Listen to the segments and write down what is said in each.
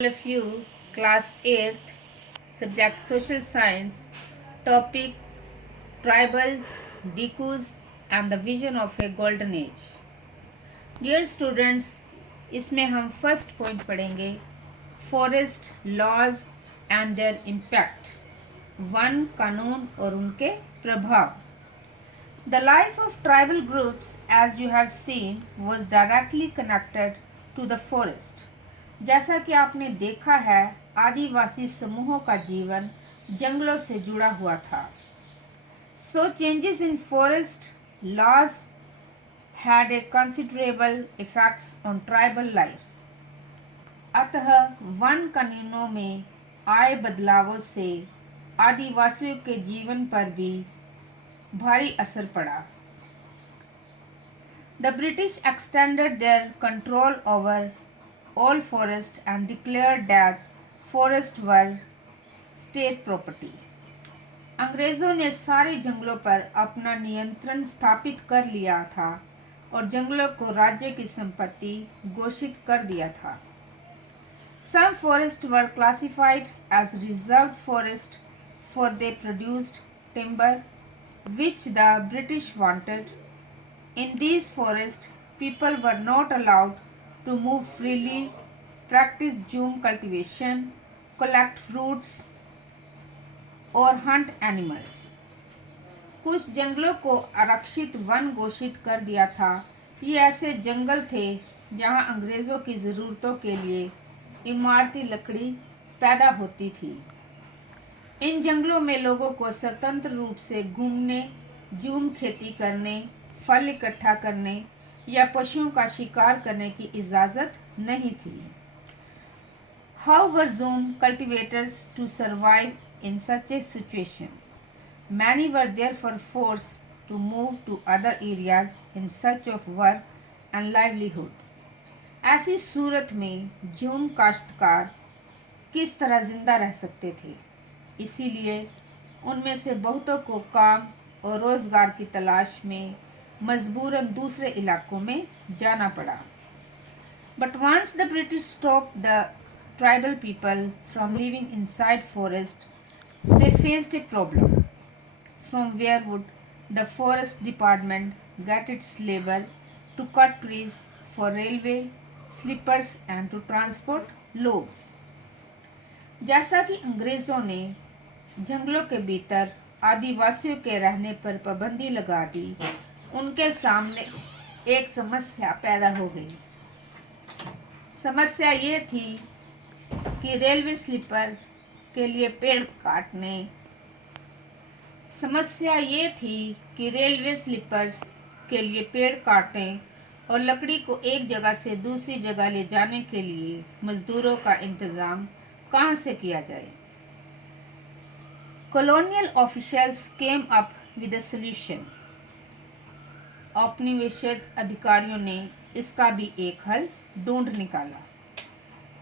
of you, class 8th, subject social science, topic tribals, Dikus and the vision of a golden age. Dear students, इसमें हम first point पढ़ेंगे forest laws and their impact, वन कानून और उनके प्रभाव. The life of tribal groups, as you have seen, was directly connected to the forest. जैसा कि आपने देखा है, आदिवासी समूहों का जीवन जंगलों से जुड़ा हुआ था. So changes in forest laws had a considerable effects on tribal lives. अतः वन कानूनों में आए बदलावों से आदिवासियों के जीवन पर भी भारी असर पड़ा. The British extended their control over all forest and declared that forests were state property. अंग्रेजों ने सारे जंगलों पर अपना नियंत्रण स्थापित कर लिया था और जंगलों को राज्य की संपत्ति घोषित कर दिया था. Some forests were classified as reserved forest for they produced timber which the British wanted. In these forests, people were not allowed to move freely, practice jhum cultivation, collect fruits और hunt animals. कुछ जंगलों को आरक्षित one घोषित कर दिया था. ये ऐसे जंगल थे जहां अंग्रेजों की ज़रूरतों के लिए इमारती लकड़ी पैदा होती थी. इन जंगलों में लोगों को स्वतंत्र रूप से घूमने, जूम खेती करने, फल इकट्ठा करने या पशुओं का शिकार करने की इजाज़त नहीं थी. How were Zoom cultivators to survive in such a situation? Many were therefore forced to move to other areas in search of work and livelihood. ऐसी सूरत में जूम काश्तकार किस तरह जिंदा रह सकते थे, इसीलिए उनमें से बहुतों को काम और रोजगार की तलाश में मजबूरन दूसरे इलाकों में जाना पड़ा. But once the British stopped the tribal people from living inside forest, they faced a problem. From where would the forest department get its labor to cut trees for railway, slippers and to transport loaves? जैसा कि अंग्रेजों ने जंगलों के भीतर आदिवासियों के रहने पर पाबंदी लगा दी, उनके सामने एक समस्या पैदा हो गई. समस्या ये थी कि रेलवे स्लीपर के लिए पेड़ काटने और लकड़ी को एक जगह से दूसरी जगह ले जाने के लिए मजदूरों का इंतजाम कहाँ से किया जाए. Colonial officials came up with a solution. औपनिवेशिक अधिकारियों ने इसका भी एक हल ढूंढ निकाला.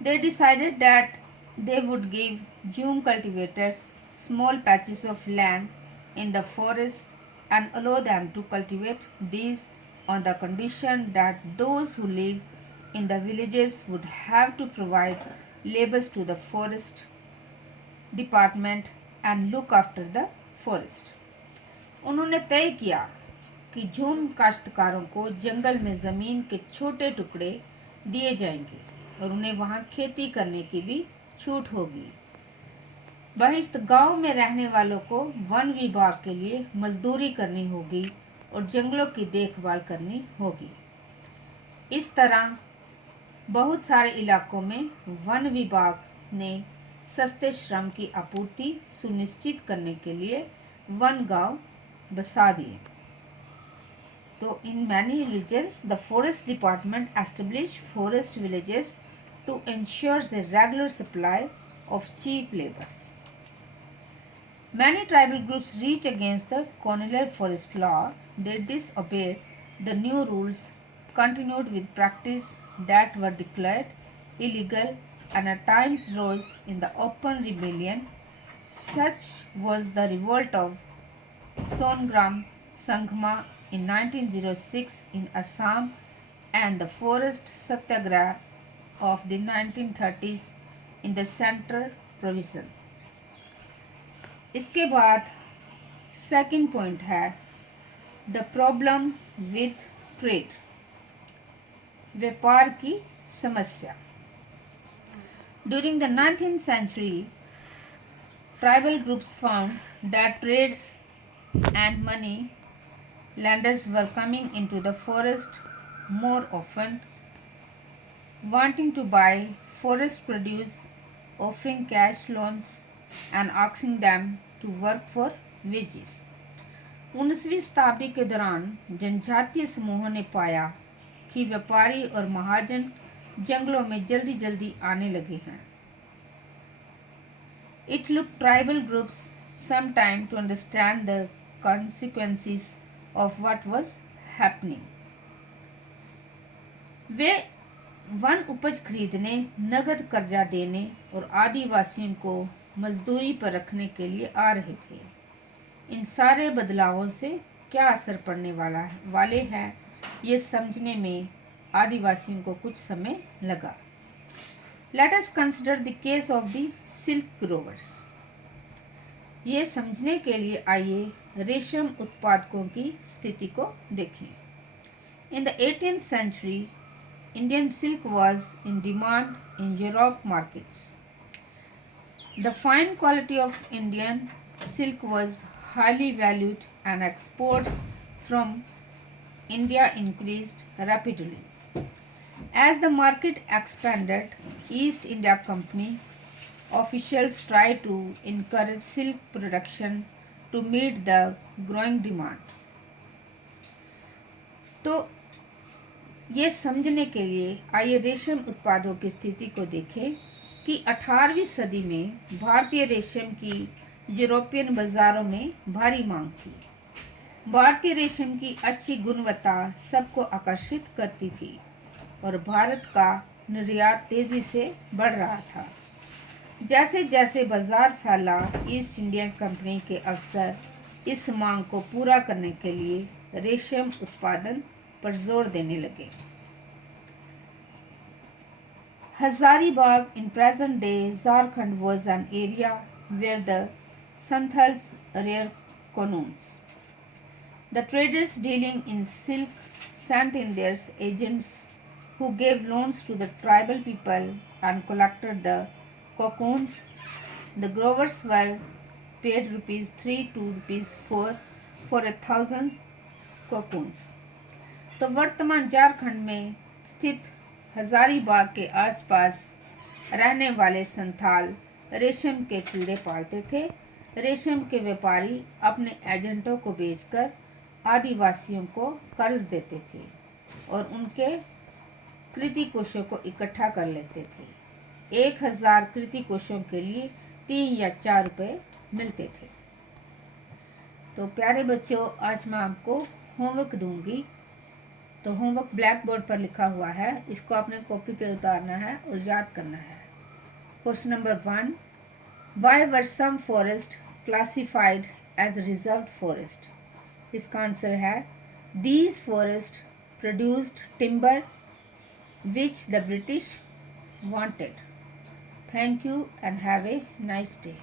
They decided that they would give Jhum cultivators small patches of land in the forest and allow them to cultivate these on the condition that those who live in the villages would have to provide labors to the forest department and look after the forest. उन्होंने तय किया कि झूम काश्तकारों को जंगल में ज़मीन के छोटे टुकड़े दिए जाएंगे और उन्हें वहां खेती करने की भी छूट होगी. बहिष्त गांव में रहने वालों को वन विभाग के लिए मजदूरी करनी होगी और जंगलों की देखभाल करनी होगी. इस तरह बहुत सारे इलाकों में वन विभाग ने सस्ते श्रम की आपूर्ति सुनिश्चित करने के लिए वन गांव बसा दिए. तो in many regions, the forest department established forest villages to ensure a regular supply of cheap laborers. Many tribal groups reached against the colonial forest law. They disobeyed the new rules, continued with practices that were declared illegal, and at times rose in the open rebellion. Such was the revolt of Songram Sanghma in 1906 in Assam and the forest satyagraha of the 1930s in the central provision. इसके बाद second point है the problem with trade, व्यापार की समस्या. During the 19th century, tribal groups found that trades and money lenders were coming into the forest more often, wanting to buy forest produce, offering cash loans and asking them to work for wages. 19वीं शताब्दी के दौरान जनजातीय समूहों ने पाया कि व्यापारी और महाजन जंगलों में जल्दी जल्दी आने लगे हैं. It took tribal groups some time to understand the consequences of what was happening. Way one उपज खरीदने, नगद कर्जा देने और आदिवासियों को मजदूरी पर रखने के लिए आ रहे थे. इन सारे बदलावों से क्या असर पड़ने वाले हैं, ये समझने में आदिवासियों को कुछ समय लगा. Let us consider the case of the silk growers. ये समझने के लिए आइए रेशम उत्पादकों की स्थिति को देखें. In the 18th century, Indian silk was in demand in Europe markets. The fine quality of Indian silk was highly valued and exports from India increased rapidly. As the market expanded, East India Company officials tried to encourage silk production to meet the growing demand. तो ये समझने के लिए आइए रेशम उत्पादों की स्थिति को देखें कि 18वीं सदी में भारतीय रेशम की यूरोपियन बाजारों में भारी मांग थी. भारतीय रेशम की अच्छी गुणवत्ता सबको आकर्षित करती थी और भारत का निर्यात तेजी से बढ़ रहा था. जैसे जैसे बाजार फैला, ईस्ट इंडिया कंपनी के अफसर इस मांग को पूरा करने के लिए रेशम उत्पादन पर जोर देने लगे. Hazaribagh in present day Jharkhand was an area where the Santhals reared cocoons. The traders dealing in silk sent in their agents who gave loans to the tribal people and collected the cocoons. The growers were paid ₹3 to ₹4 for 1,000 cocoons. तो वर्तमान झारखंड में स्थित हजारीबाग के आसपास रहने वाले संथाल रेशम के कीड़े पालते थे. रेशम के व्यापारी अपने एजेंटों को बेचकर आदिवासियों को कर्ज देते थे और उनके कृति कोषों को इकट्ठा कर लेते थे. 1000 कृति कोषों के लिए 3 या 4 रुपए मिलते थे. तो प्यारे बच्चों, आज मैं आपको होमवर्क दूंगी. तो होमवर्क ब्लैक बोर्ड पर लिखा हुआ है, इसको आपने कॉपी पे उतारना है और याद करना है. Question number 1, why were some forest classified as reserved forest? इसका आंसर है these forest produced timber which the British wanted. Thank you and have a nice day.